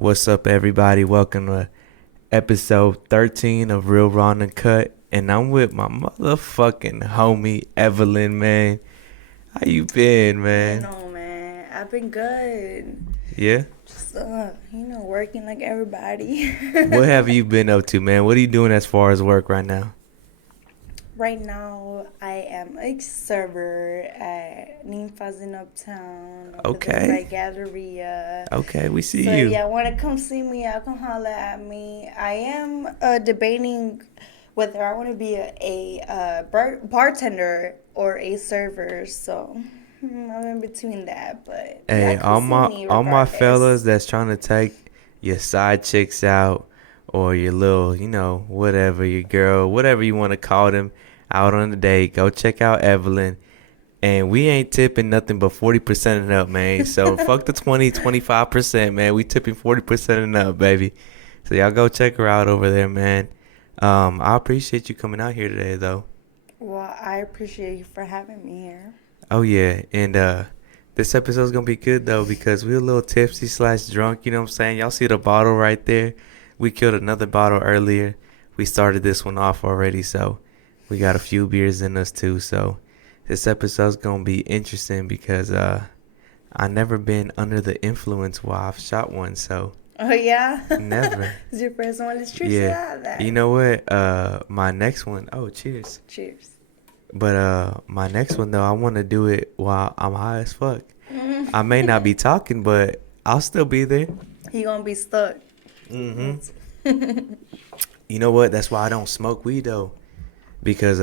What's up, everybody? Welcome to episode 13 of Real.Raw.Uncut. And I'm with my motherfucking homie, Evelyn, man. How you been, man? Man. I've been good. Yeah? Just, working like everybody. What have you been up to, man? What are you doing as far as work right now? Right now, I am a server at Ninfa's in Uptown. Okay. By Galleria. Okay, we see So, you. yeah, want to come see me, y'all can holler at me. I am debating whether I want to be a bartender or a server. So, I'm in between that. But Hey, y'all come see me all my regardless. fellas that's trying to take your side chicks out or your little, whatever, your girl, whatever you want to call them, out on a date, go check out Evelyn. And we ain't tipping nothing but 40% and up, man. So fuck the 25%, man. We tipping 40% and up, baby. So y'all go check her out over there, man. I appreciate you coming out here today, though. Well, I appreciate you for having me here. Oh, yeah. And this episode's going to be good, though, because we're a little tipsy / drunk, you know what I'm saying? Y'all see the bottle right there? We killed another bottle earlier. We started this one off already, so we got a few beers in us, too. So this episode's going to be interesting because I never been under the influence while I've shot one, so. Oh, yeah? Never. It's your first one. Let's cheers to that. You know what? My next one. Oh, cheers. Cheers. But my next one, though, I want to do it while I'm high as fuck. I may not be talking, but I'll still be there. He gonna be stuck. Mm-hmm. You know what? That's why I don't smoke weed, though. Because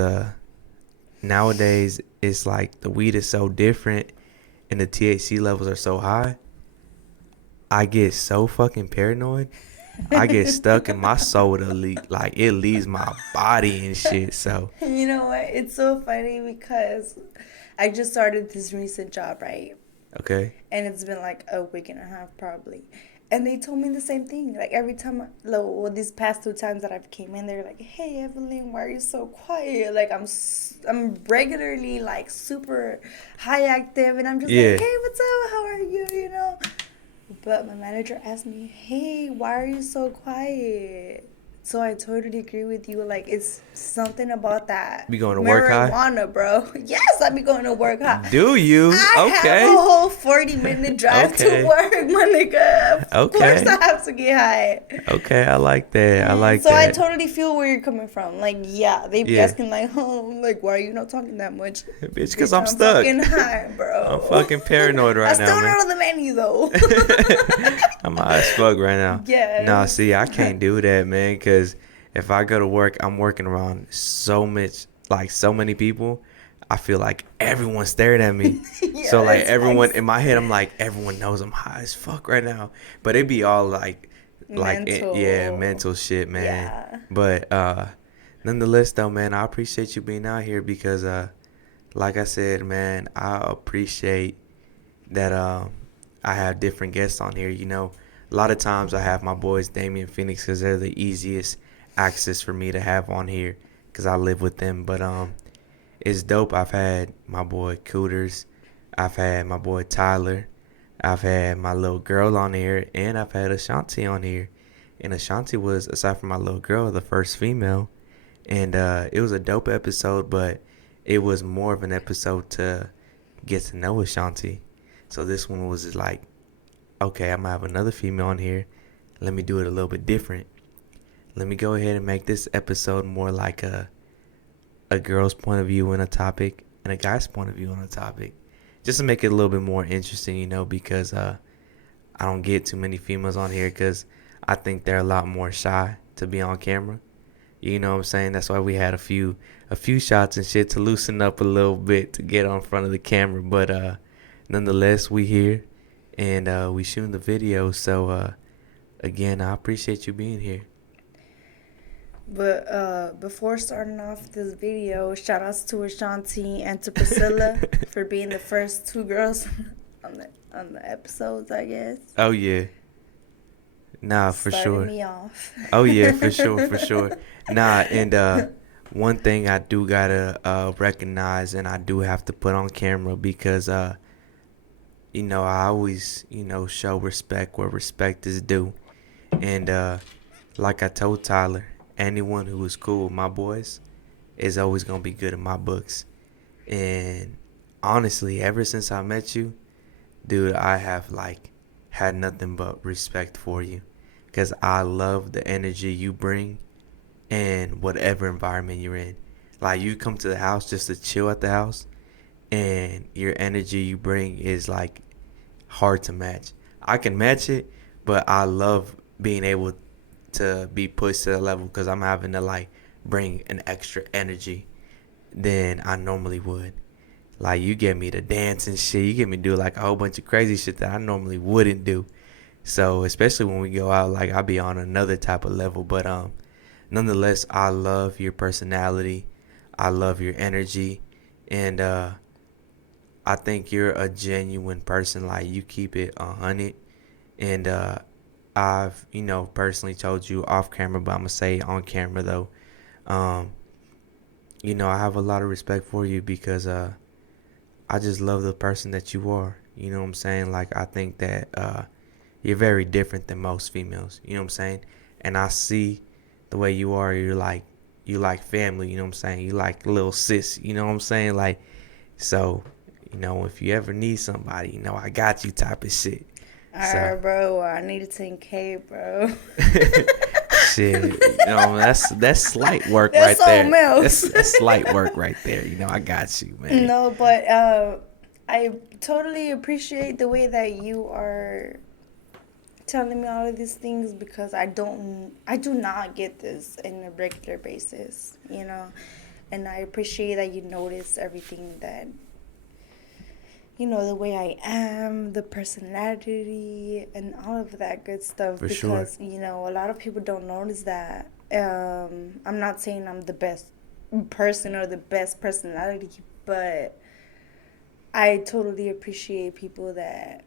nowadays, it's like the weed is so different and the THC levels are so high. I get so fucking paranoid. I get stuck in my soul to it leaves my body and shit. So You know what? It's so funny because I just started this recent job, right? okay. And it's been like a week and a half probably. And they told me the same thing. Like every time, these past 2 times that I've came in, they're like, "Hey Evelyn, why are you so quiet?" Like I'm regularly like super high active, and I'm just like, "Hey, what's up? How are you?" You know. But my manager asked me, "Hey, why are you so quiet?" So I totally agree with you. Like, it's something about that. Be going to work high? Marijuana, bro. Yes, I be going to work high. Do you? I have a whole 40-minute drive to work, my nigga. Of course I have to get high. Okay, I like that. So I totally feel where you're coming from. Like, yeah, they be asking like, "Oh, like, why are you not talking that much?" Bitch, because I'm stuck. Fucking high, bro. I'm fucking paranoid right now, I still man. don't know the menu, though. I'm high as fuck right now. Yeah. Nah, see, I can't do that, man, because if I go to work, I'm working around so many people. I feel like everyone's staring at me. Yeah, so, like, everyone, in my head, I'm like, everyone knows I'm high as fuck right now. But it be all, mental shit, man. Yeah. But, nonetheless, though, man, I appreciate you being out here because, like I said, man, I appreciate that, I have different guests on here. You know, a lot of times I have my boys Damian Phoenix because they're the easiest access for me to have on here because I live with them. But it's dope. I've had my boy Cooters, I've had my boy Tyler, I've had my little girl on here, and I've had Ashanti on here. And Ashanti was, aside from my little girl, the first female. And it was a dope episode, but it was more of an episode to get to know Ashanti. So this one was like, okay, I'm going to have another female on here. Let me do it a little bit different. Let me go ahead and make this episode more like a girl's point of view on a topic and a guy's point of view on a topic. Just to make it a little bit more interesting, because I don't get too many females on here because I think they're a lot more shy to be on camera. You know what I'm saying? That's why we had a few shots and shit to loosen up a little bit to get on front of the camera. But nonetheless, we here and we shooting the video. So again, I appreciate you being here. But before starting off this video, shout outs to Ashanti and to Priscilla for being the first 2 girls on the episodes, I guess. Oh yeah. Nah, for Starting sure. me off. Oh yeah, for sure. Nah, and one thing I do gotta recognize, and I do have to put on camera because I always show respect where respect is due. And like I told Tyler, anyone who is cool with my boys is always gonna be good in my books. And honestly, ever since I met you, dude, I have like had nothing but respect for you, because I love the energy you bring in whatever environment you're in. Like, you come to the house just to chill at the house, and your energy you bring is like hard to match. I can match it, but I love being able to be pushed to the level, because I'm having to like bring an extra energy than I normally would. Like, you get me to dance and shit. You get me to do like a whole bunch of crazy shit that I normally wouldn't do. So especially when we go out, like, I'll be on another type of level. But nonetheless, I love your personality. I love your energy, and I think you're a genuine person. Like, you keep it 100. And I've, personally told you off camera, but I'm gonna say on camera though. Um, I have a lot of respect for you, because I just love the person that you are. You know what I'm saying? Like, I think that you're very different than most females. You know what I'm saying? And I see the way you are. You like family. You know what I'm saying? You like little sis. You know what I'm saying? Like, so, if you ever need somebody, I got you type of shit. So, Alright, bro. I need a 10K, bro. shit, that's slight work That's right there. something else. That's slight work right there. I got you, man. No, but I totally appreciate the way that you are telling me all of these things, because I do not get this in a regular basis, and I appreciate that you notice everything that, the way I am, the personality, and all of that good stuff. For sure. Because, a lot of people don't notice that. I'm not saying I'm the best person or the best personality, but I totally appreciate people that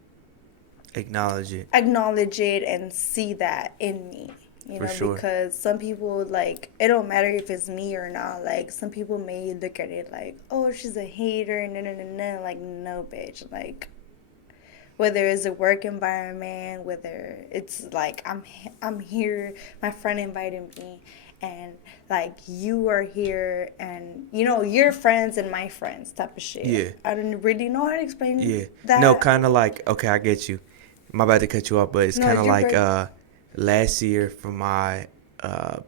Acknowledge it. and see that in me. For sure. Because some people, like, it don't matter if it's me or not. Like, some people may look at it like, oh, she's a hater, no. Like, no, bitch. Like, whether it's a work environment, whether it's like I'm here, my friend invited me, and like you are here, and your friends and my friends type of shit. Yeah. I don't really know how to explain Yeah. that. No, kind of like, okay, I get you. My bad to cut you off, but it's No, kind of you're like great. last year for my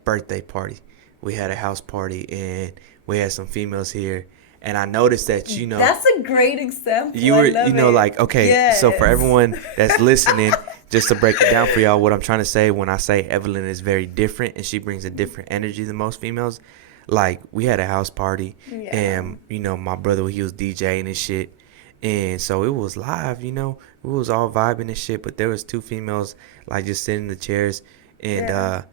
birthday party. We had a house party, and we had some females here, and I noticed that That's a great example. you I were love it. like, okay, so for Yes. everyone that's listening, just to break it down for y'all, what I'm trying to say when I say Evelyn is very different and she brings a different energy than most females, like, we had a house party, Yeah. and my brother, he was DJing and shit, and so it was live, we was all vibing and shit, but there was two females like just sitting in the chairs, and Yeah.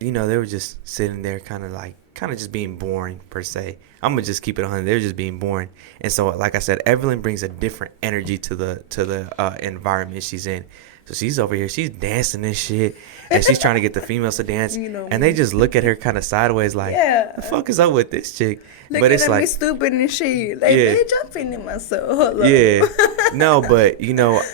they were just sitting there kind of just being boring per se. I'm gonna just keep it 100. They were just being boring. And so, like I said, Evelyn brings a different energy to the environment she's in. So she's over here, she's dancing and shit, and she's trying to get the females to dance, and they Me. just look at her kind of sideways, like, Yeah. the fuck is up with this chick? Look But at it's me like, stupid and shit. Like, yeah, bitch, I'm feeling myself. Hello. yeah. No, but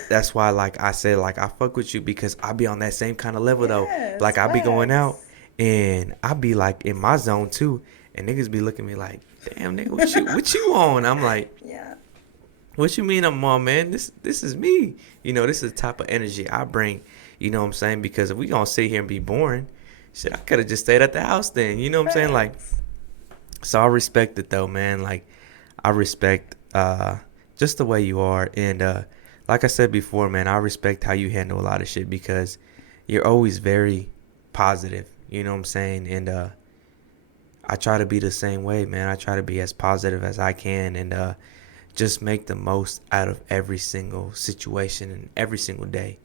that's why, like I said, like, I fuck with you, because I be on that same kind of level though. Yes, Like, I be going out, facts. and I be like in my zone too, and niggas be looking at me like, damn, nigga, what you on? I'm like, Yeah. what you mean I'm on, man? This is me. This is the type of energy I bring. You know what I'm saying? Because if we gonna sit here and be boring, shit, I could have just stayed at the house then. You know what I'm saying? Like, Facts. so I respect it though, man. Like, I respect just the way you are, and like I said before, man, I respect how you handle a lot of shit, because you're always very positive. You know what I'm saying? And I try to be the same way, man. I try to be as positive as I can, and just make the most out of every single situation and every single day.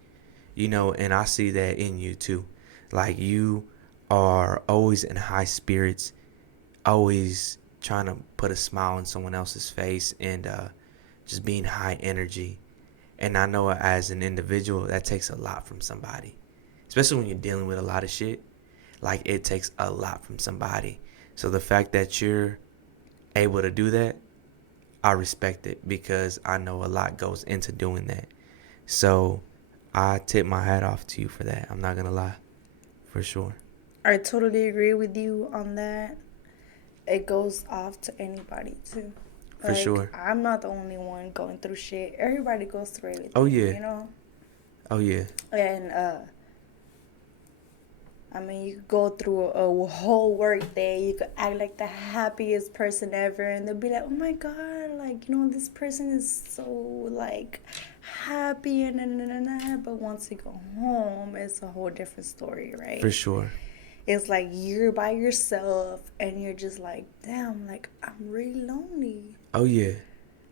And I see that in you too. Like, you are always in high spirits, always trying to put a smile on someone else's face, and just being high energy. And I know as an individual, that takes a lot from somebody, especially when you're dealing with a lot of shit. Like, it takes a lot from somebody. So the fact that you're able to do that, I respect it, because I know a lot goes into doing that. So I tip my hat off to you for that. I'm not going to lie. For sure. I totally agree with you on that. It goes off to anybody too. For Like sure. I'm not the only one going through shit. Everybody goes through Oh everything, yeah. you know? Oh yeah. And I mean, you could go through a whole work day. You could act like the happiest person ever, and they'll be like, "Oh my god, like this person is so like happy and." But once you go home, it's a whole different story, For right? sure. It's like you're by yourself, and you're just like, "Damn, like I'm really lonely." Oh yeah.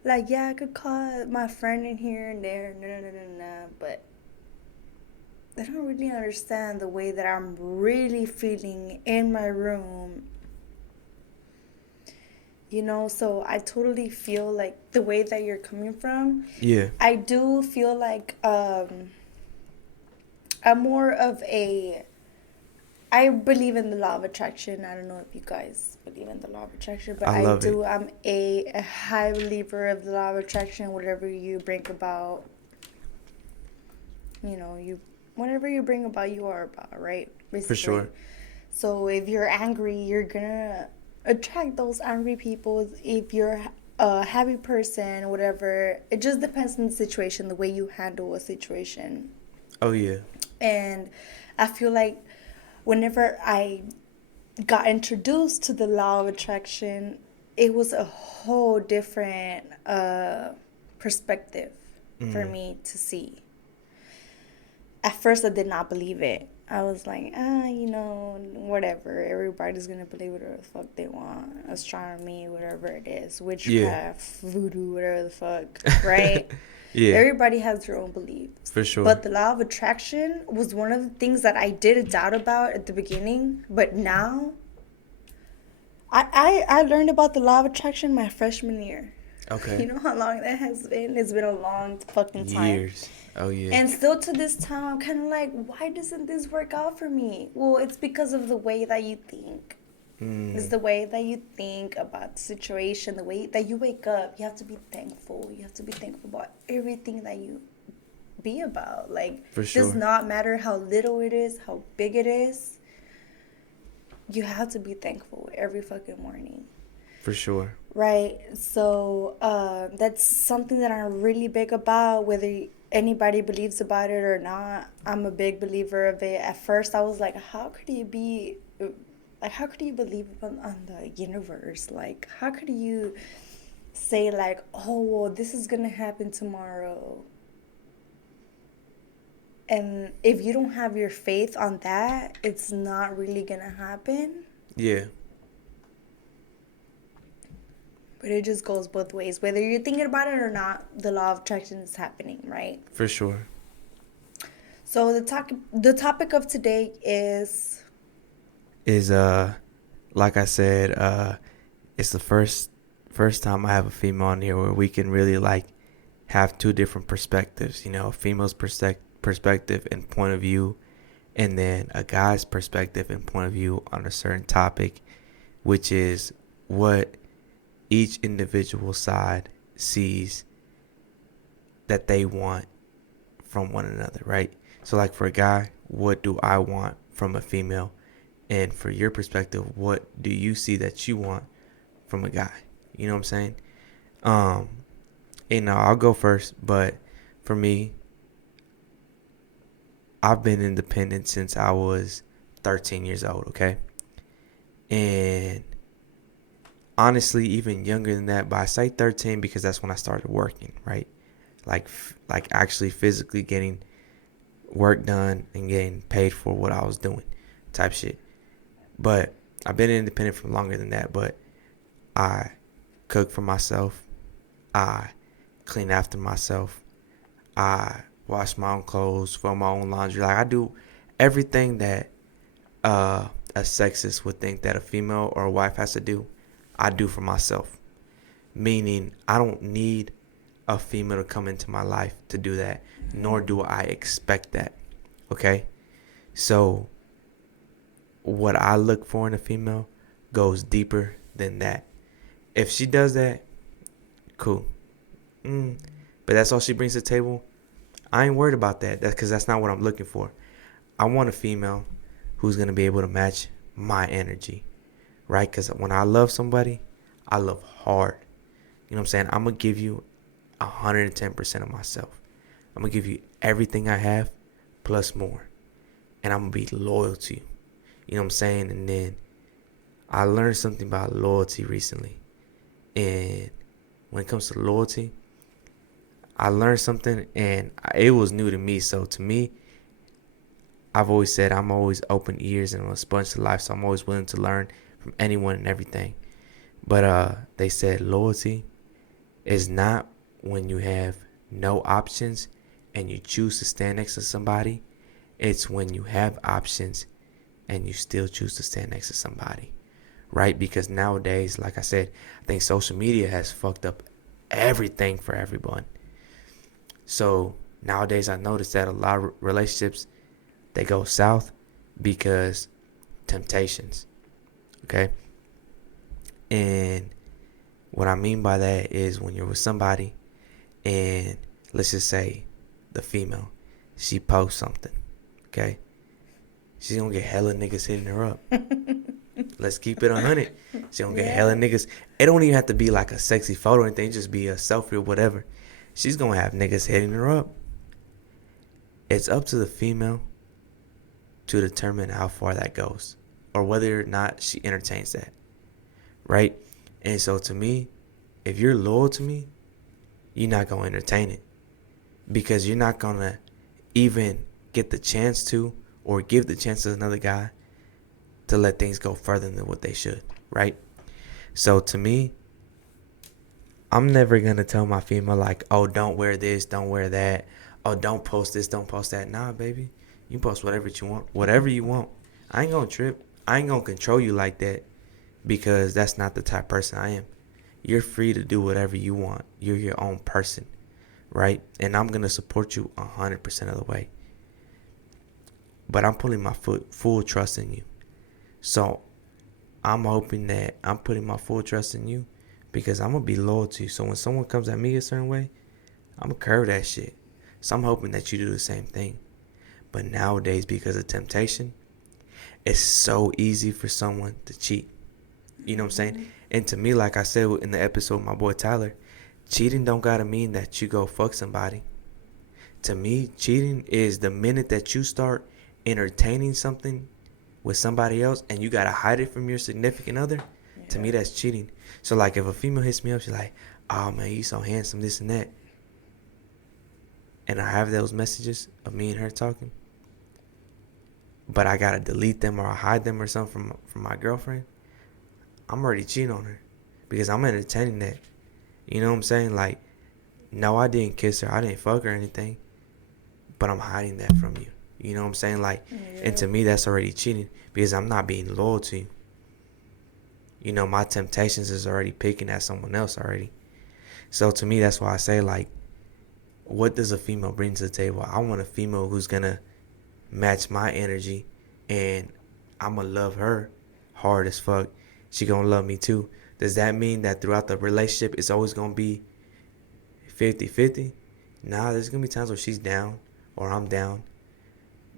Like, yeah, I could call my friend in here and there, but they don't really understand the way that I'm really feeling in my room. So I totally feel like the way that you're coming from. Yeah. I do feel like I'm more of a. I believe in the law of attraction. I don't know if you guys believe in the law of attraction, but I I love it. do. I'm a high believer of the law of attraction. Whatever you bring about, you whatever you bring about, you are about, right? For Basically. sure. So if you're angry, you're gonna attract those angry people. If you're a happy person, whatever, it just depends on the situation, the way you handle a situation. Oh yeah. And I feel like whenever I got introduced to the law of attraction, it was a whole different perspective for Mm. me to see. At first I did not believe it. I was like, whatever. Everybody's gonna believe whatever the fuck they want. Astronomy, whatever it is, Yeah. witchcraft, voodoo, whatever the fuck, right? Yeah. Everybody has their own beliefs. For sure. But the law of attraction was one of the things that I did doubt about at the beginning. But now, I learned about the law of attraction my freshman year. You Okay. know how long that has been? It's been a long fucking time. Years. Oh yeah. And still to this time, I'm kind of like, why doesn't this work out for me? Well, it's because of the way that you think. It's Mm. the way that you think about the situation, the way that you wake up. You have to be thankful. You have to be thankful about everything that you be about. Like, For does sure. not matter how little it is, how big it is. You have to be thankful every fucking morning. For sure. Right. So that's something that I'm really big about, whether anybody believes about it or not. I'm a big believer of it. At first, I was like, how could you be, like, how could you believe on the universe? Like, how could you say, like, oh, well, this is going to happen tomorrow? And if you don't have your faith on that, it's not really going to happen. Yeah. But it just goes both ways. Whether you're thinking about it or not, the law of attraction is happening, right? For sure. So the topic of today is Is like I said, it's the first time I have a female on here where we can really like have two different perspectives, a female's perspective and point of view, and then a guy's perspective and point of view on a certain topic, which is what each individual side sees that they want from one another, right? So like for a guy, what do I want from a female? And for your perspective, what do you see that you want from a guy? You know what I'm saying? Um, I'll go first, but for me, I've been independent since I was 13 years old, okay? And honestly, even younger than that, but I say 13 because that's when I started working, right? Like actually physically getting work done and getting paid for what I was doing type shit. But I've been independent for longer than that, but I cook for myself. I clean after myself. I wash my own clothes, fold my own laundry. Like I do everything that a sexist would think that a female or a wife has to do. I do for myself. Meaning I don't need a female to come into my life to do that, nor do I expect that. Okay? So what I look for in a female goes deeper than that. If she does that, cool. But that's all she brings to the table. I ain't worried about that. That's because that's not what I'm looking for. I want a female who's going to be able to match my energy, right? Because when I love somebody, I love hard. You know what I'm saying? I'm going to give you 110% of myself. I'm going to give you everything I have plus more. And I'm going to be loyal to you. You know what I'm saying? And then I learned something about loyalty recently. And when it comes to loyalty, I learned something and it was new to me. So to me, I've always said I'm always open ears and I'm a sponge to life. So I'm always willing to learn from anyone and everything. But they said loyalty is not when you have no options and you choose to stand next to somebody. It's when you have options and you still choose to stand next to somebody, right? Because nowadays, like I said, I think social media has fucked up everything for everyone. So nowadays I noticed that a lot of relationships, they go south because temptations, okay? And what I mean by that is when you're with somebody and let's just say the female, she posts something, okay? She's gonna get hella niggas hitting her up. Let's keep it 100. She's gonna get hella niggas. It don't even have to be like a sexy photo or anything, just be a selfie or whatever. She's gonna have niggas hitting her up. It's up to the female to determine how far that goes or whether or not she entertains that, right? And so to me, if you're loyal to me, you're not gonna entertain it because you're not gonna even get the chance to or give the chance to another guy to let things go further than what they should, right? So to me, I'm never gonna tell my female like, oh, don't wear this, don't wear that, oh, don't post this, don't post that. Nah, baby, you post whatever you want, whatever you want. I ain't gonna trip. I ain't gonna control you like that because that's not the type of person I am. You're free to do whatever you want. You're your own person, right? And I'm gonna support you 100% of the way. But I'm putting my full trust in you. So I'm hoping that I'm putting my full trust in you because I'm going to be loyal to you. So when someone comes at me a certain way, I'm going to curve that shit. So I'm hoping that you do the same thing. But nowadays, because of temptation, it's so easy for someone to cheat. You know what I'm saying? And to me, like I said in the episode with my boy Tyler, cheating don't got to mean that you go fuck somebody. To me, cheating is the minute that you start entertaining something with somebody else and you gotta hide it from your significant other. To me, that's cheating. So like if a female hits me up, she's like, oh man, you so handsome, this and that, and I have those messages of me and her talking, but I gotta delete them or I hide them or something from my girlfriend, I'm already cheating on her because I'm entertaining that. You know what I'm saying? Like, no, I didn't kiss her, I didn't fuck her or anything, but I'm hiding that from you. You know what I'm saying? Like, and to me, that's already cheating because I'm not being loyal to you. You know, my temptations is already picking at someone else already. So to me, that's why I say, like, what does a female bring to the table? I want a female who's going to match my energy and I'm going to love her hard as fuck. She going to love me too. Does that mean that throughout the relationship, it's always going to be 50-50? Nah, there's going to be times where she's down or I'm down.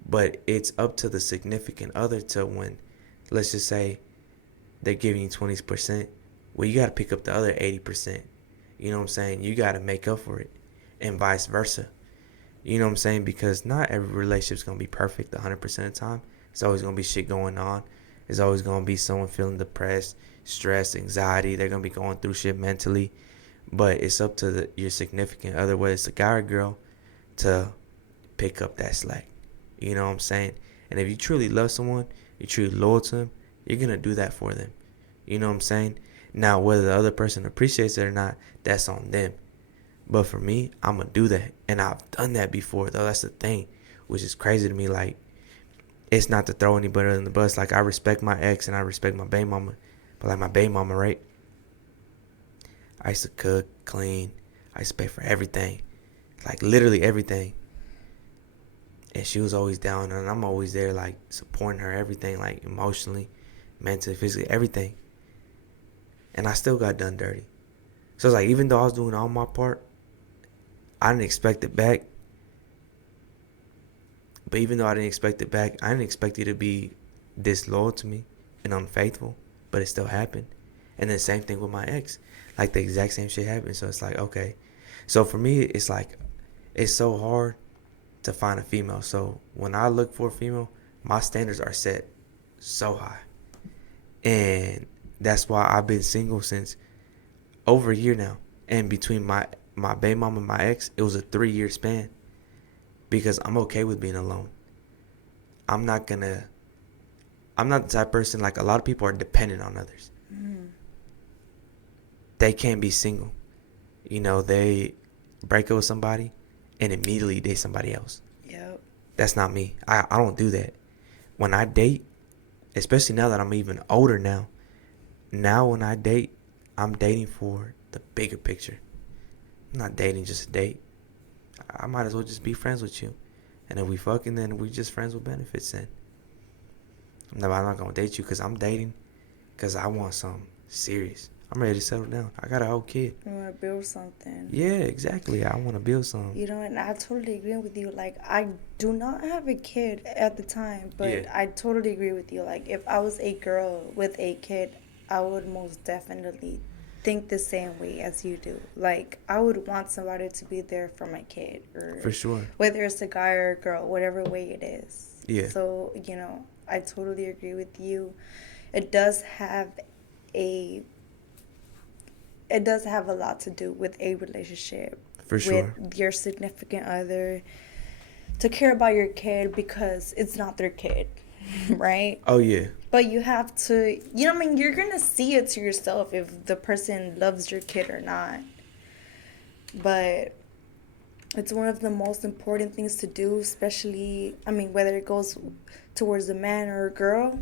But it's up to the significant other to when, let's just say, they're giving you 20%. Well, you got to pick up the other 80%. You know what I'm saying? You got to make up for it. And vice versa. You know what I'm saying? Because not every relationship's going to be perfect 100% of the time. There's always going to be shit going on. There's always going to be someone feeling depressed, stressed, anxiety. They're going to be going through shit mentally. But it's up to your significant other, whether it's a guy or girl, to pick up that slack. You know what I'm saying? And if you truly love someone, you're truly loyal to them, you're going to do that for them. You know what I'm saying? Now, whether the other person appreciates it or not, that's on them. But for me, I'm going to do that. And I've done that before, though. That's the thing, which is crazy to me. Like, it's not to throw anybody under the bus. Like, I respect my ex and I respect my baby mama. But like my baby mama, right? I used to cook, clean. I used to pay for everything. Like, literally everything. And she was always down, and I'm always there, like, supporting her, everything, like, emotionally, mentally, physically, everything. And I still got done dirty. So it's like, even though I was doing all my part, I didn't expect it back. But even though I didn't expect it back, I didn't expect you to be disloyal to me and unfaithful, but it still happened. And then same thing with my ex. Like the exact same shit happened. So it's like, okay. So for me, it's like, it's so hard to find a female. So when I look for a female, my standards are set so high. And that's why I've been single since over a year now. And between my baby mom and my ex, it was a 3-year span. Because I'm okay with being alone. I'm not the type of person, like a lot of people are dependent on others. They can't be single. You know, they break up with somebody and immediately date somebody else. Yep. That's not me. I don't do that. When I date, especially now that I'm even older now when I date, I'm dating for the bigger picture. I'm not dating just a date. I might as well just be friends with you. And if we fucking, then we just friends with benefits then. No, I'm not going to date you because I'm dating because I want something serious. I'm ready to settle down. I got a whole kid. You want to build something. Yeah, exactly. I want to build something. You know, and I totally agree with you. Like, I do not have a kid at the time, but Yeah. I totally agree with you. Like, if I was a girl with a kid, I would most definitely think the same way as you do. Like, I would want somebody to be there for my kid. Or For sure. whether it's a guy or a girl, whatever way it is. Yeah. So, you know, I totally agree with you. It does have a lot to do with a relationship. For sure. With your significant other, to care about your kid because it's not their kid, right? Oh, yeah. But you have to, you know what I mean? You're going to see it to yourself if the person loves your kid or not. But it's one of the most important things to do, especially, I mean, whether it goes towards a man or a girl.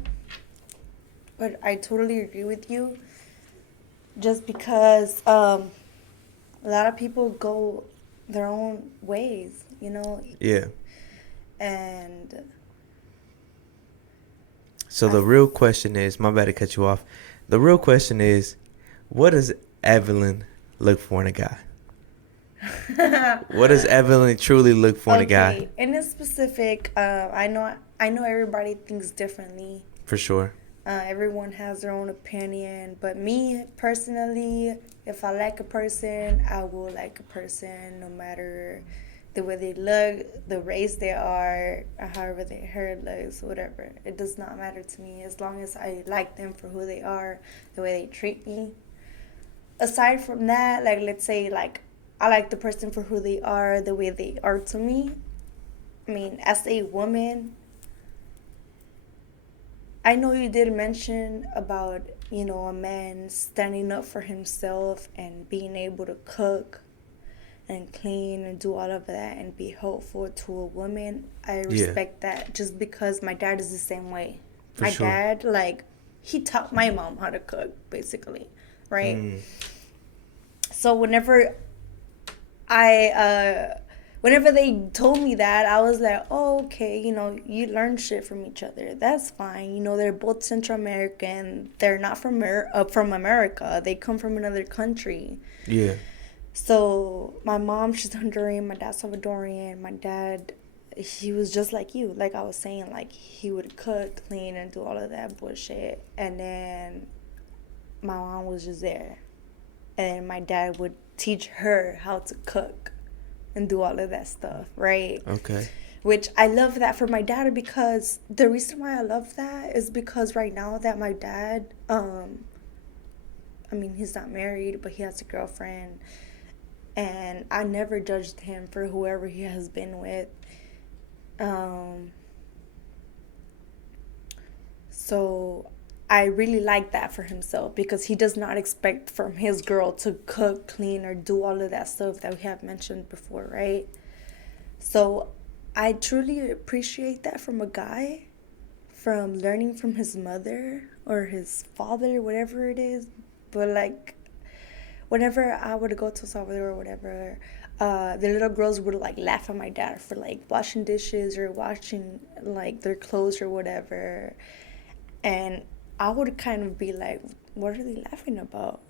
But I totally agree with you. Just because a lot of people go their own ways, you know? Yeah. And so the real question is, my bad to cut you off. The real question is, what does Evelyn look for in a guy? What does Evelyn truly look for in a guy? In a specific, I know everybody thinks differently. For sure. Everyone has their own opinion, but me personally, if I like a person, I will like a person no matter the way they look, the race they are, or however their hair looks, whatever. It does not matter to me as long as I like them for who they are, the way they treat me. Aside from that, like, let's say, like, I like the person for who they are, the way they are to me. I mean, as a woman, I know you did mention about, you know, a man standing up for himself and being able to cook and clean and do all of that and be helpful to a woman. I respect that just because my dad is the same way. My dad, like, he taught my mom how to cook, basically, right? So whenever they told me that, I was like, oh, okay, you know, you learn shit from each other. That's fine. You know, they're both Central American. They're not from America. They come from another country. Yeah. So my mom, she's Honduran. My dad's Salvadorian. My dad, he was just like you. Like I was saying, like, he would cook, clean, and do all of that bullshit. And then my mom was just there. And my dad would teach her how to cook and do all of that stuff, right? Okay. Which I love that for my dad, because the reason why I love that is because right now that my dad, I mean, he's not married, but he has a girlfriend, and I never judged him for whoever he has been with. So I really like that for himself, because he does not expect from his girl to cook, clean, or do all of that stuff that we have mentioned before, right? So I truly appreciate that from a guy, from learning from his mother or his father, whatever it is. But, like, whenever I would go to Salvador or whatever, the little girls would, like, laugh at my dad for, like, washing dishes or washing, like, their clothes or whatever. And I would kind of be like, what are they laughing about?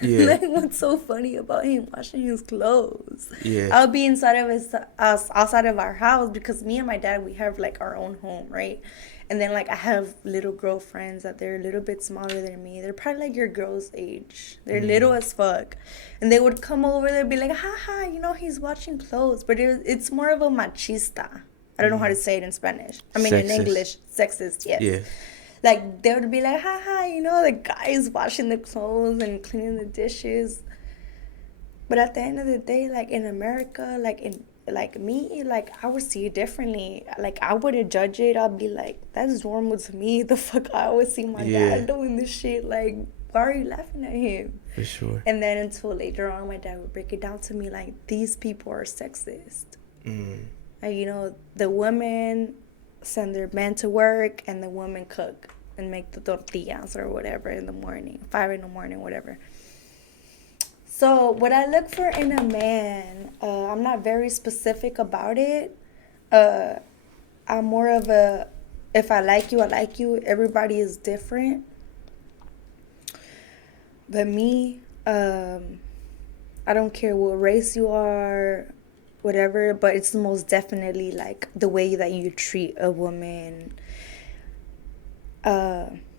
Yeah. Like, what's so funny about him washing his clothes? Yeah. I'll be inside of outside of our house, because me and my dad, we have, like, our own home, right? And then like I have little girlfriends that they're a little bit smaller than me. They're probably like your girl's age. They're little as fuck. And they would come over, they'd be like, haha, you know, he's watching clothes. But it's more of a machista. I don't know how to say it in Spanish. I mean, in Sexist. English, sexist, yes. Yeah. Like, they would be like, haha, you know, the guy's washing the clothes and cleaning the dishes. But at the end of the day, like, in America, like me, like, I would see it differently. Like, I wouldn't judge it. I'd be like, that's normal to me. The fuck, I always see my dad doing this shit. Like, why are you laughing at him? For sure. And then until later on, my dad would break it down to me, like, these people are sexist. Like, you know, the women send their men to work and the women cook and make the tortillas or whatever in the morning, 5 in the morning, whatever. So what I look for in a man, I'm not very specific about it. I'm more of a, if I like you, I like you. Everybody is different. But me, I don't care what race you are, whatever, but it's most definitely like the way that you treat a woman.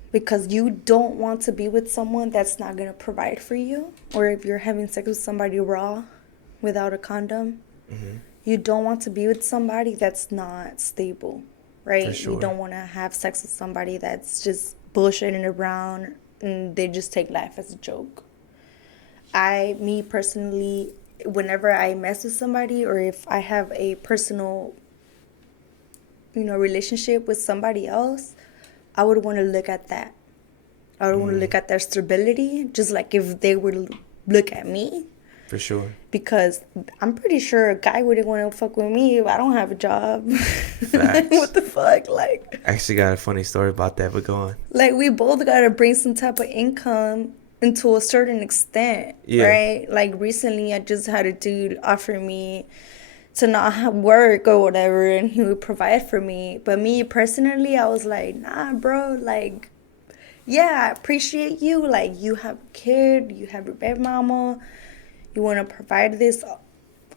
Because you don't want to be with someone that's not going to provide for you. Or if you're having sex with somebody raw without a condom, you don't want to be with somebody that's not stable, right? For sure. You don't want to have sex with somebody that's just bullshitting around and they just take life as a joke. Me personally, whenever I mess with somebody or if I have a personal, you know, relationship with somebody else, I would want to look at that. I would want to look at their stability, just like if they were to look at me. For sure. Because I'm pretty sure a guy wouldn't want to fuck with me if I don't have a job. Facts. What the fuck? Like, I actually got a funny story about that, but go on. like, we both got to bring some type of income and to a certain extent, right? Like, recently I just had a dude offer me to not have work or whatever, and he would provide for me. But me personally, I was like, nah, bro, like, yeah, I appreciate you. Like, you have a kid, you have your baby mama, you want to provide this,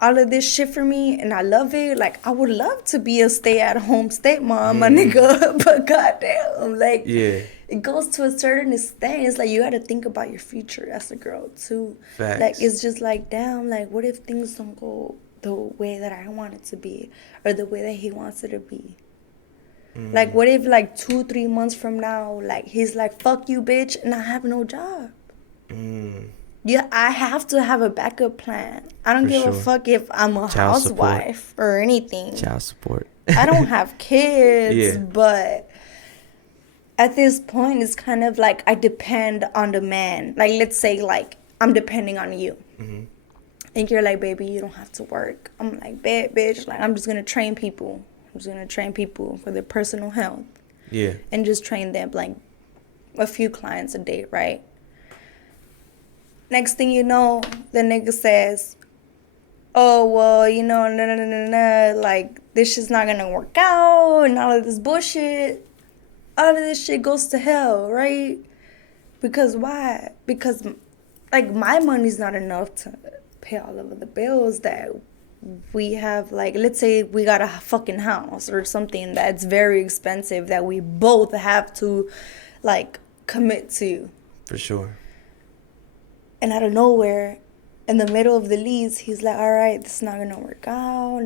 all of this shit for me, and I love it. Like, I would love to be a stay-at-home stepmom, my nigga, but goddamn, like, it goes to a certain extent. It's like, you got to think about your future as a girl, too. Facts. Like, it's just like, damn, like, what if things don't go the way that I want it to be or the way that he wants it to be? Like, what if, like, 2-3 months from now, like, he's like, fuck you, bitch, and I have no job? Yeah, I have to have a backup plan. I don't give a fuck if I'm a housewife or anything. Child support. I don't have kids, but at this point, it's kind of like I depend on the man. Like, let's say, like, I'm depending on you. And you're like, baby, you don't have to work. I'm like, bitch, like, I'm just going to train people. I'm just going to train people for their personal health. Yeah. And just train them, like, a few clients a day, right? Next thing you know, the nigga says, oh, well, you know, like, this shit's not going to work out and all of this bullshit. All of this shit goes to hell, right? Because why? Because, like, my money's not enough to pay all of the bills that we have. Like, let's say we got a fucking house or something that's very expensive that we both have to, like, commit to. For sure. And out of nowhere, in the middle of the lease, he's like, all right, this is not going to work out.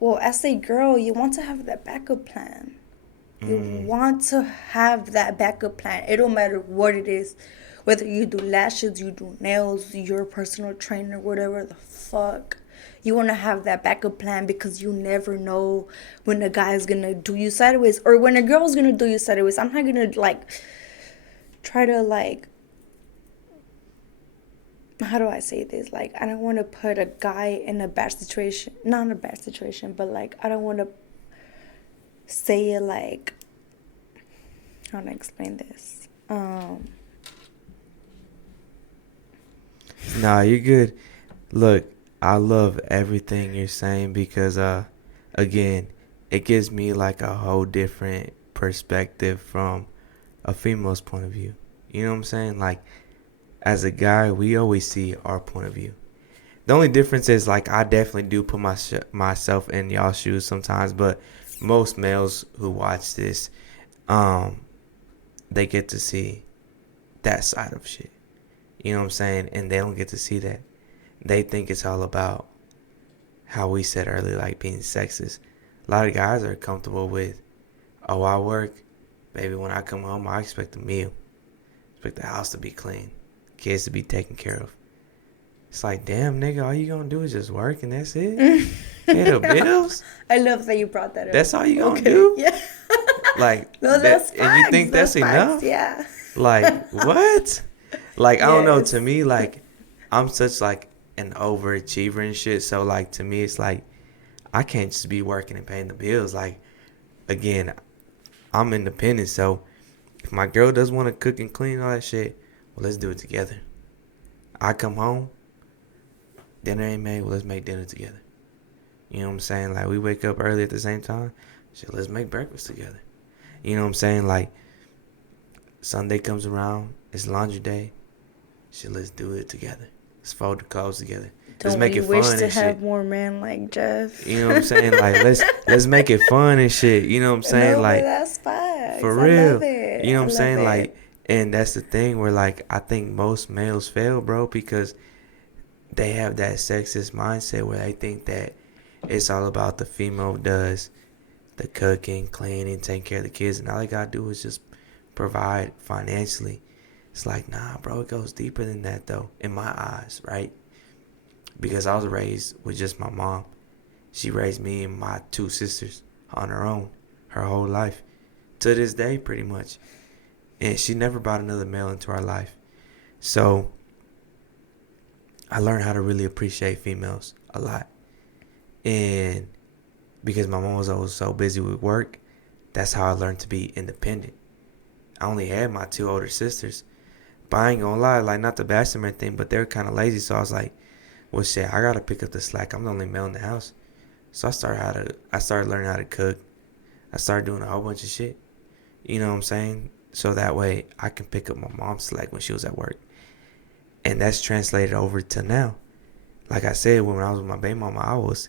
Well, as a girl, you want to have that backup plan. You want to have that backup plan. It don't matter what it is. Whether you do lashes, you do nails, you're a personal trainer, whatever the fuck. You want to have that backup plan because you never know when a guy is going to do you sideways or when a girl's going to do you sideways. I'm not going to, like, try to, like, how do I say this? Like, I don't want to put a guy in a bad situation. Not in a bad situation, but, like, I don't want to say it, like, how do I explain this? Nah, you're good. Look, I love everything you're saying because, again, it gives me, like, a whole different perspective from a female's point of view. You know what I'm saying? Like, as a guy, we always see our point of view. The only difference is, like, I definitely do put myself in y'all's shoes sometimes, but most males who watch this, um, they get to see that side of shit. You know what I'm saying? And they don't get to see that. They think it's all about how we said earlier, like being sexist. A lot of guys are comfortable with, oh, I work, baby. When I come home, I expect a meal, expect the house to be clean, kids to be taken care of. It's like, damn, nigga, all you gonna do is just work and that's it? Pay the bills? I love that you brought that up. That's all you gonna do? Yeah. Like, No, that's facts. and you think that's enough? Yeah. Like, what? Like, I don't know. Yes. To me, like, I'm such, like, an overachiever and shit. So, like, to me, it's like, I can't just be working and paying the bills. Like, again, I'm independent. So, if my girl does want to cook and clean all that shit, well, let's do it together. I come home, dinner ain't made, well, let's make dinner together. You know what I'm saying? Like, we wake up early at the same time, shit, let's make breakfast together. You know what I'm saying? Like, Sunday comes around, it's laundry day, shit, let's do it together. Let's fold the clothes together. Let's make it fun and shit. Wish to have more men like Jeff. You know what I'm saying? Like, let's make it fun and shit. You know what I'm saying? No, like, that's facts. for I real. love it. You know what I'm saying? It. Like, and that's the thing where, like, I think most males fail, bro, because they have that sexist mindset where they think that it's all about the female does the cooking, cleaning, taking care of the kids, and all they gotta do is just provide financially. It's like, nah, bro, it goes deeper than that, though, in my eyes, right? Because I was raised with just my mom. She raised me and my two sisters on her own, her whole life, to this day, pretty much. And she never brought another male into our life. So I learned how to really appreciate females a lot. And because my mom was always so busy with work, that's how I learned to be independent. I only had my two older sisters. But I ain't gonna lie, like, not to bash them or anything, but they're kind of lazy. So I was like, well, shit, I gotta pick up the slack. I'm the only male in the house. So I started learning how to cook. I started doing a whole bunch of shit. You know what I'm saying? So that way I can pick up my mom's slack when she was at work. And that's translated over to now. Like I said, when I was with my baby mama, I was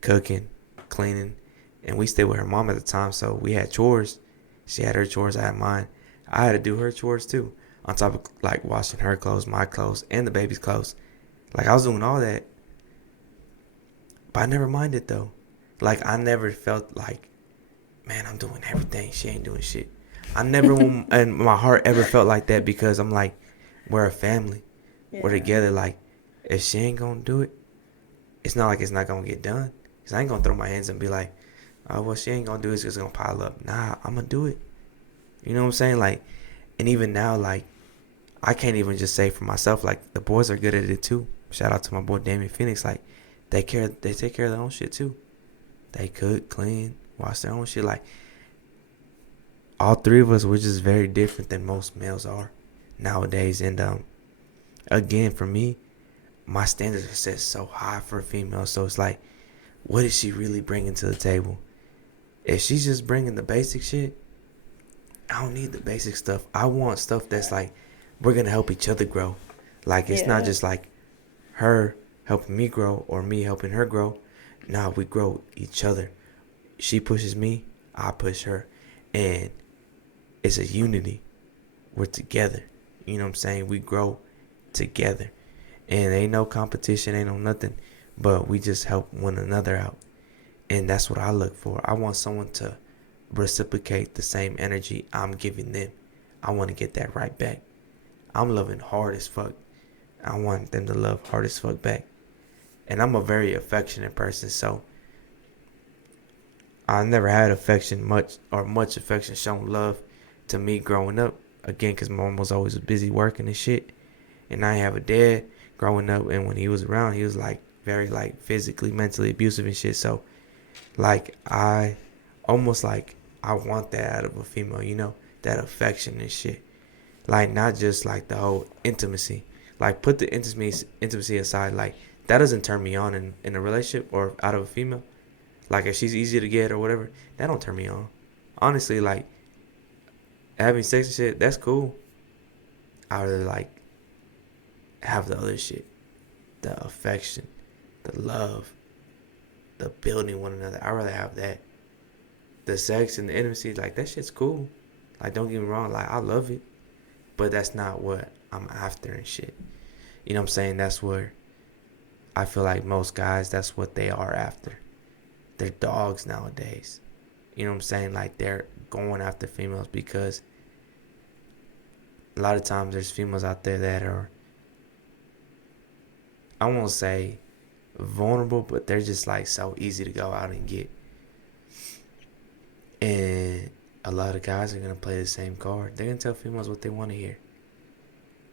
cooking, cleaning, and we stayed with her mom at the time, so we had chores. She had her chores, I had mine. I had to do her chores too, on top of, like, washing her clothes, my clothes, and the baby's clothes. Like, I was doing all that, but I never minded, though. Like, I never felt like, man, I'm doing everything, she ain't doing shit. I never in my heart ever felt like that, because I'm like, we're a family. Yeah. We're together. Like, if she ain't gonna do it, it's not like it's not gonna get done. Because I ain't gonna throw my hands and be like, oh, well, she ain't gonna do it, it's just gonna pile up. Nah, I'm gonna do it. You know what I'm saying? Like, and even now, like, I can't even just say for myself, like, the boys are good at it too. Shout out to my boy Damien Phoenix. Like, they take care of their own shit too. They cook, clean, wash their own shit. Like, all three of us, we're just very different than most males are nowadays. And again, for me, my standards are set so high for a female. So it's like, what is she really bringing to the table? If she's just bringing the basic shit, I don't need the basic stuff. I want stuff that's like, we're going to help each other grow. Like, it's not just like her helping me grow or me helping her grow. Nah, we grow each other. She pushes me, I push her. And it's a unity. We're together. You know what I'm saying? We grow together. And ain't no competition, ain't no nothing. But we just help one another out. And that's what I look for. I want someone to reciprocate the same energy I'm giving them. I want to get that right back. I'm loving hard as fuck. I want them to love hard as fuck back. And I'm a very affectionate person, so I never had much affection shown love to me growing up. Again, because my mom was always busy working and shit. And I have a dad growing up, and when he was around, he was like very like physically, mentally abusive and shit. So like I almost like I want that out of a female, you know, that affection and shit. Like, not just like the whole intimacy. Like, put the intimacy aside. Like, that doesn't turn me on in a relationship or out of a female. Like, if she's easy to get or whatever, that don't turn me on. Honestly, like, having sex and shit, that's cool. I really like have the other shit. The affection, the love, the building one another. I'd rather have that. the sex and the intimacy, like, that shit's cool. Like, don't get me wrong, like, I love it. But that's not what I'm after and shit. You know what I'm saying? That's where I feel like most guys, that's what they are after. They're dogs nowadays. You know what I'm saying? Like, they're going after females because a lot of times there's females out there that are, I won't say vulnerable, but they're just like so easy to go out and get. And a lot of guys are going to play the same card. They're going to tell females what they want to hear.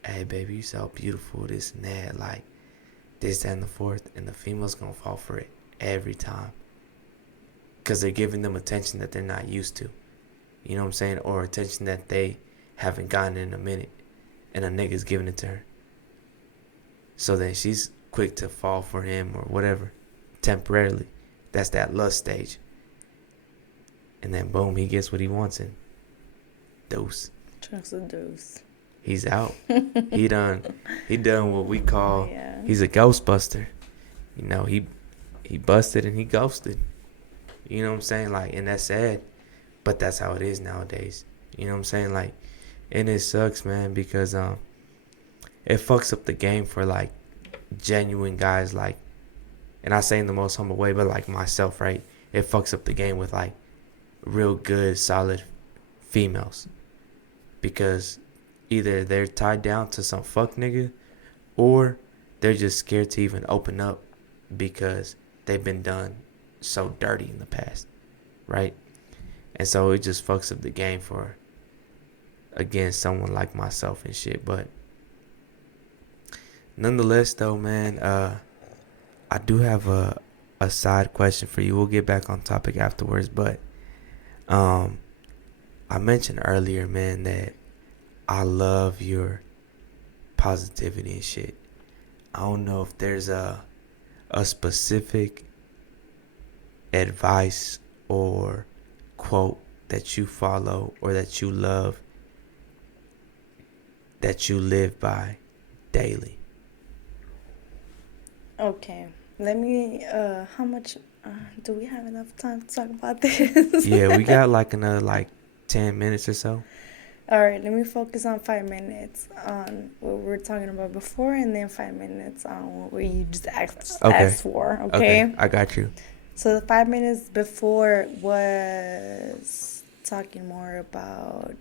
Hey, baby, you so beautiful, this and that, like this, that, and the fourth. And the female's going to fall for it every time. Because they're giving them attention that they're not used to. You know what I'm saying? Or attention that they haven't gotten in a minute. And a nigga's giving it to her. So then she's quick to fall for him or whatever. Temporarily. That's that lust stage. And then boom, he gets what he wants and deuce. Just a deuce. He's out. He done what we call, yeah. He's a ghostbuster. You know, he busted and he ghosted. You know what I'm saying? Like, and that's sad. But that's how it is nowadays. You know what I'm saying? Like, and it sucks, man, because it fucks up the game for like genuine guys, like, and I say in the most humble way, but like myself, right? It fucks up the game with like real good, solid females. Because either they're tied down to some fuck nigga, or they're just scared to even open up because they've been done so dirty in the past, right? And so it just fucks up the game for, again, someone like myself and shit. But nonetheless, though, man, I do have a side question for you. We'll get back on topic afterwards, but I mentioned earlier, man, that I love your positivity and shit. I don't know if there's a specific advice or quote that you follow or that you love, that you live by daily. Okay. Let me, how much, do we have enough time to talk about this? Yeah, we got like another like 10 minutes or so. All right, let me focus on 5 minutes on what we were talking about before, and then 5 minutes on what you just asked for, okay? I got you. So the 5 minutes before was talking more about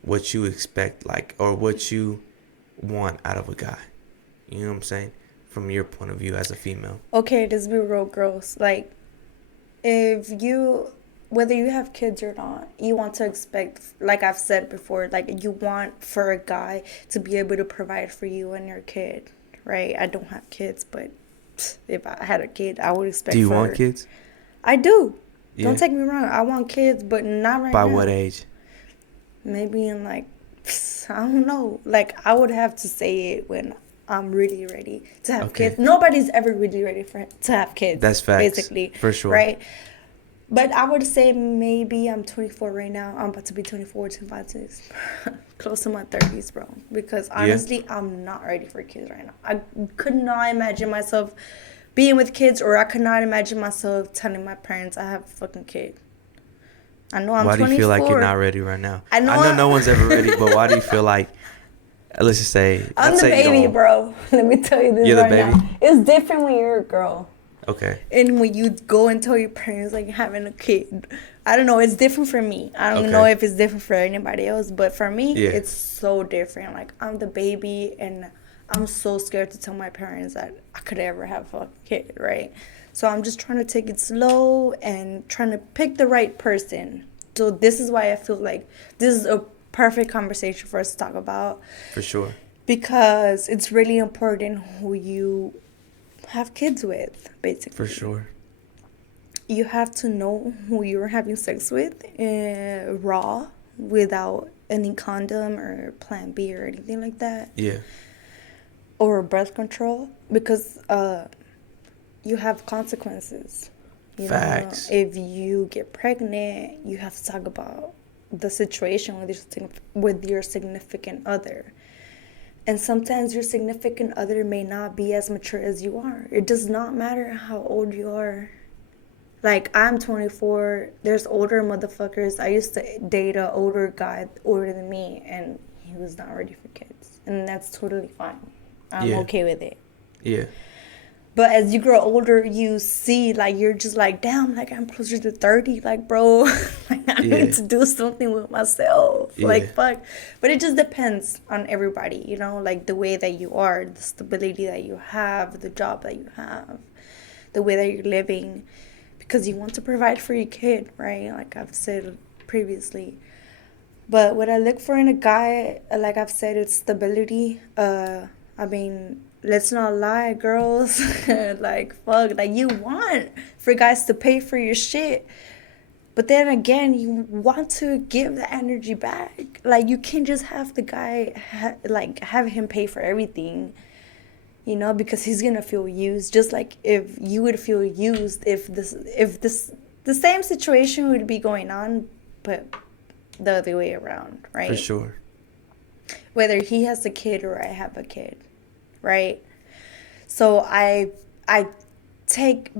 what you expect, like, or what you want out of a guy. You know what I'm saying? From your point of view as a female. Okay, this be real gross. Like, if you, whether you have kids or not, you want to expect, like I've said before, like you want for a guy to be able to provide for you and your kid, right? I don't have kids, but if I had a kid, I would expect. Do you want kids? I do. Yeah. Don't take me wrong. I want kids, but not right now. By what age? Maybe in like, I don't know. Like, I would have to say it when I'm really ready to have kids. Nobody's ever really ready to have kids. That's facts. Basically. For sure. Right? But I would say maybe I'm 24 right now. I'm about to be 24, 25, close to my 30s, bro. Because honestly, I'm not ready for kids right now. I could not imagine myself being with kids, or I could not imagine myself telling my parents I have a fucking kid. I know I'm 24. Why do you feel like you're not ready right now? I know no one's ever ready, but why do you feel like, let's just say... I'm the baby, bro. Let me tell you this right now. It's different when you're a girl. Okay. And when you go and tell your parents, like, having a kid, I don't know, it's different for me. I don't know if it's different for anybody else, but for me, it's so different. Like, I'm the baby, and I'm so scared to tell my parents that I could ever have a kid, right? So I'm just trying to take it slow and trying to pick the right person. So this is why I feel like this is a perfect conversation for us to talk about. For sure. Because it's really important who you have kids with, basically. For sure. You have to know who you're having sex with raw, without any condom or plan B or anything like that. Yeah. Or birth control, because you have consequences. You Facts. know, if you get pregnant, you have to talk about the situation with your significant other. And sometimes your significant other may not be as mature as you are. It does not matter how old you are. Like, I'm 24. There's older motherfuckers. I used to date an older guy older than me, and he was not ready for kids. And that's totally fine. I'm Yeah. okay with it. Yeah. But as you grow older, you see, like, you're just like, damn, like, I'm closer to 30. Like, bro, like, I Yeah. need to do something with myself. Yeah. Like, fuck. But it just depends on everybody, you know? Like, the way that you are, the stability that you have, the job that you have, the way that you're living. Because you want to provide for your kid, right? Like I've said previously. But what I look for in a guy, like I've said, it's stability. I mean, let's not lie, girls. Like, fuck, like you want for guys to pay for your shit. But then again, you want to give the energy back. Like, you can't just have the guy, have him pay for everything, you know, because he's gonna feel used. Just like if you would feel used if the same situation would be going on, but the other way around, right? For sure. Whether he has a kid or I have a kid, right? So I take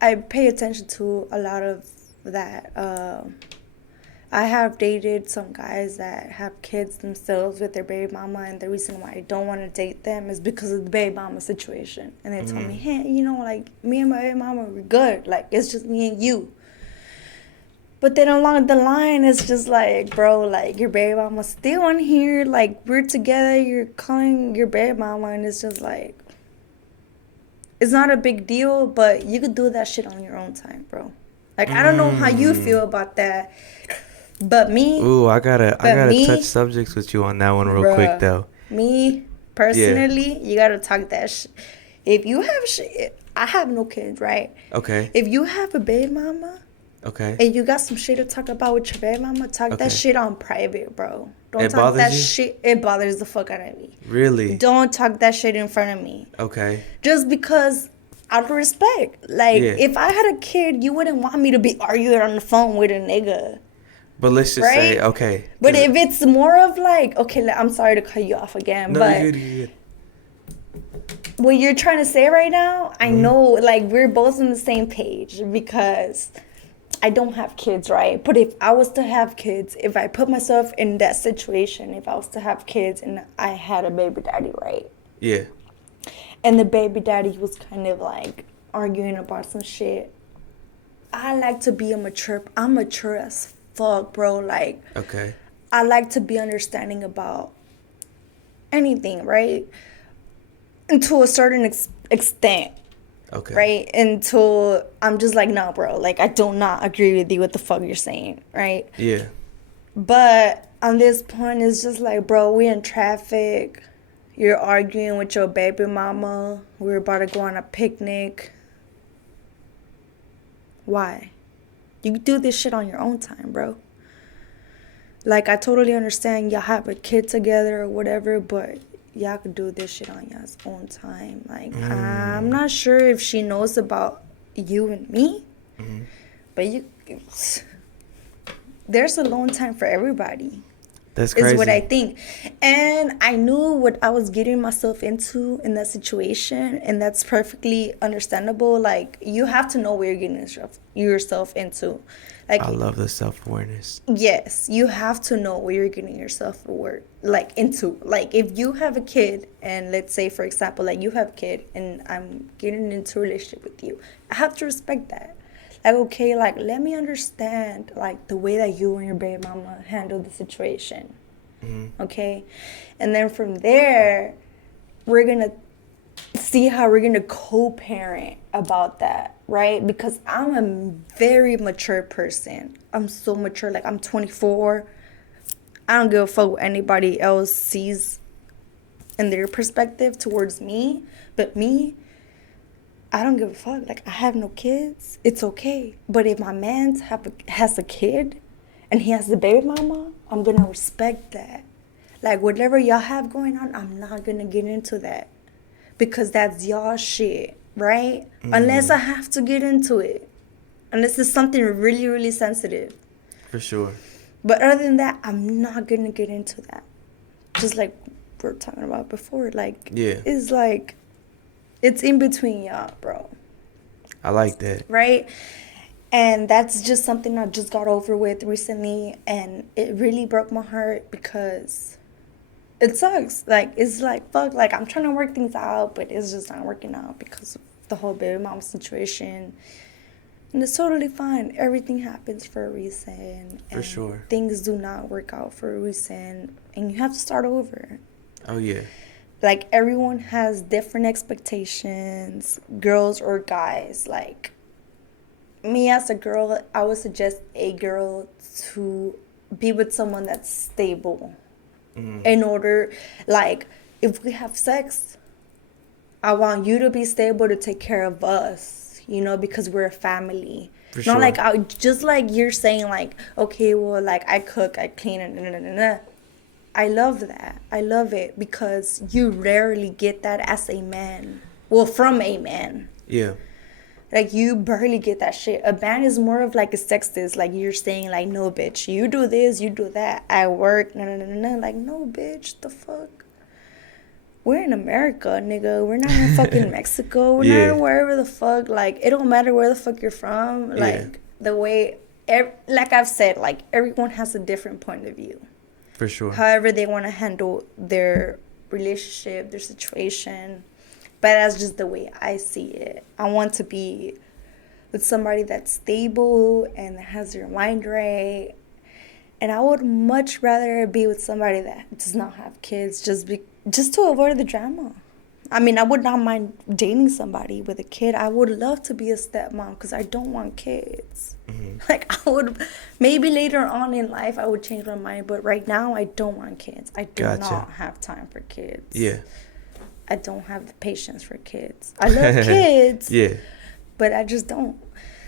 I pay attention to a lot of that. I have dated some guys that have kids themselves with their baby mama, and the reason why I don't want to date them is because of the baby mama situation. And they told me, hey, you know, like, me and my baby mama, we're good. Like, it's just me and you. But then along the line, it's just like, bro, like, your baby mama's still on here. Like, we're together, you're calling your baby mama, and it's just like, it's not a big deal, but you could do that shit on your own time, bro. Like, I don't know how you feel about that. But me, Ooh, I gotta touch subjects with you on that one real quick though. Me personally, you gotta talk that shit. If you have shit, I have no kids, right? Okay. If you have a baby mama, okay, and you got some shit to talk about with your baby mama, talk Okay. that shit on private, bro. Don't It talk bothers that you? shit. It bothers the fuck out of me. Really? Don't talk that shit in front of me. Okay. Just because, out of respect. Like, Yeah. if I had a kid, you wouldn't want me to be arguing on the phone with a nigga. But let's just say, okay. But if it's more of like, okay, I'm sorry to cut you off again, No, but you're good. what you're trying to say right now, I know, like, we're both on the same page because I don't have kids, right? But if I was to have kids, if I put myself in that situation, if I was to have kids and I had a baby daddy, right? Yeah. And the baby daddy was kind of like arguing about some shit. I like to be I'm mature as fuck, bro. Like, Okay. I like to be understanding about anything, right? Until a certain extent. Okay. Right? Until I'm just like, no, bro. Like, I do not agree with you. What the fuck you're saying, right? Yeah. But on this point, it's just like, bro, we in traffic. You're arguing with your baby mama. We're about to go on a picnic. Why? You do this shit on your own time, bro. Like, I totally understand y'all have a kid together or whatever, but y'all could do this shit on y'all's own time. Like, I'm not sure if she knows about you and me, but there's alone time for everybody. That's crazy. Is what I think. And I knew what I was getting myself into in that situation, and that's perfectly understandable. Like, you have to know where you're getting yourself into. Like, I love the self-awareness. yes, you have to know where you're getting yourself into. Like, if you have a kid, and let's say, for example, like, you have a kid, and I'm getting into a relationship with you, I have to respect that. Like, okay, like, let me understand, like, the way that you and your baby mama handle the situation. Okay? And then from there, we're going to see how we're going to co-parent about that, right? Because I'm a very mature person. I'm so mature. Like, I'm 24. I don't give a fuck what anybody else sees in their perspective towards me. But me, I don't give a fuck. Like, I have no kids. It's okay. But if my man has a kid and he has the baby mama, I'm going to respect that. Like, whatever y'all have going on, I'm not going to get into that. Because that's y'all shit, right? Unless I have to get into it. Unless it's something really, really sensitive. For sure. But other than that, I'm not going to get into that. Just like we were talking about before. Like, Yeah. it's like, it's in between y'all, bro. I like that. right? And that's just something I just got over with recently, and it really broke my heart because it sucks. Like, it's like, fuck, like, I'm trying to work things out, but it's just not working out because of the whole baby mom situation. And it's totally fine. Everything happens for a reason. For and sure. Things do not work out for a reason, and you have to start over. Oh, yeah. Like, everyone has different expectations, girls or guys. Like, me as a girl, I would suggest a girl to be with someone that's stable. In order, like, if we have sex, I want you to be stable to take care of us, because we're a family. For Not sure. like, just like you're saying, like, okay, well, like, I cook, I clean, and I love that. I love it because you rarely get that as a man. Well, from a man. Yeah. Like, you barely get that shit. A man is more of like a sexist. Like, you're saying, like, no, bitch, you do this, you do that. I work, no. Like, no, bitch, the fuck? We're in America, nigga. We're not in fucking Mexico. We're not in wherever the fuck. Like, it don't matter where the fuck you're from. Like, the way, like I've said, like, everyone has a different point of view. For sure. However they want to handle their relationship, their situation. But that's just the way I see it. I want to be with somebody that's stable and that has their mind right. And I would much rather be with somebody that does not have kids just to avoid the drama. I mean, I would not mind dating somebody with a kid. I would love to be a stepmom because I don't want kids. Like, maybe later on in life, I would change my mind. But right now, I don't want kids. I do not have time for kids. Yeah. I don't have the patience for kids. I love kids. Yeah. But I just don't.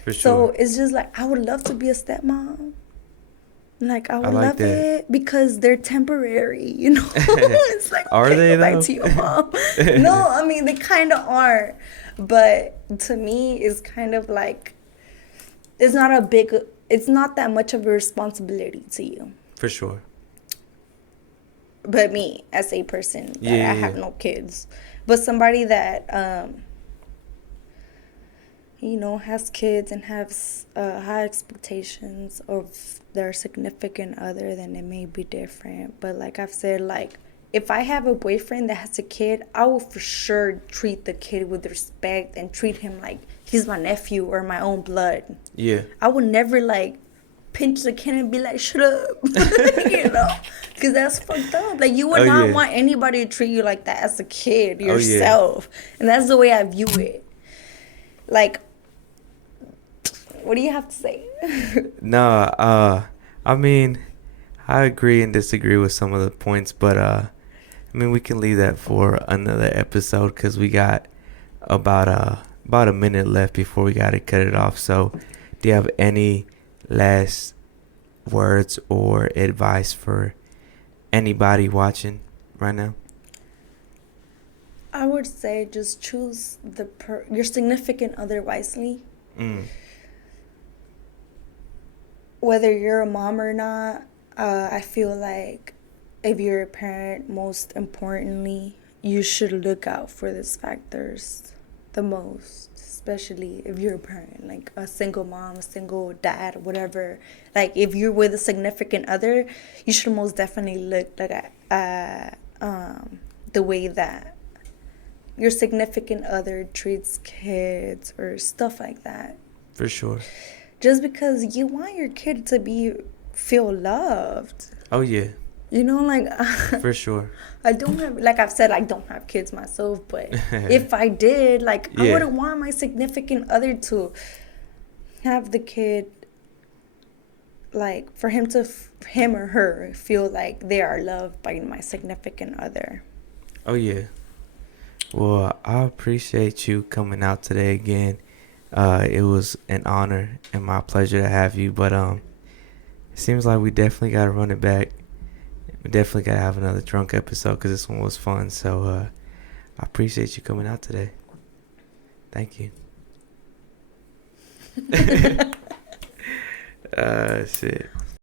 For sure. So it's just like, I would love to be a stepmom. Like, I would love it because they're temporary, It's like, are okay, they, go though? back to your mom. No, I mean, they kind of are. But to me, it's kind of like, it's not that much of a responsibility to you. For sure. But me, as a person, that I have no kids. But somebody that, has kids and has high expectations of their significant other, then it may be different. But like I've said, like, if I have a boyfriend that has a kid, I will for sure treat the kid with respect and treat him like he's my nephew or my own blood. Yeah. I would never, like, pinch the kid and be like, shut up, because that's fucked up. Like, you would not want anybody to treat you like that as a kid yourself. And that's the way I view it. Like, what do you have to say? No, I mean, I agree and disagree with some of the points, but I mean, we can leave that for another episode because we got about a minute left before we gotta cut it off. So, do you have any last words or advice for anybody watching right now? I would say just choose your significant other wisely. Whether you're a mom or not, I feel like if you're a parent, most importantly, you should look out for these factors the most, especially if you're a parent, like a single mom, a single dad, whatever. Like, if you're with a significant other, you should most definitely look at the way that your significant other treats kids or stuff like that. For sure. Just because you want your kid to feel loved. Oh, yeah. Like... For sure. I don't have... Like I've said, I don't have kids myself, but if I did, like, I wouldn't want my significant other to have the kid, like, for him or her feel like they are loved by my significant other. Oh, yeah. Well, I appreciate you coming out today again. It was an honor and my pleasure to have you, but it seems like we definitely got to run it back. We definitely got to have another drunk episode because this one was fun. So I appreciate you coming out today. Thank you. Shit.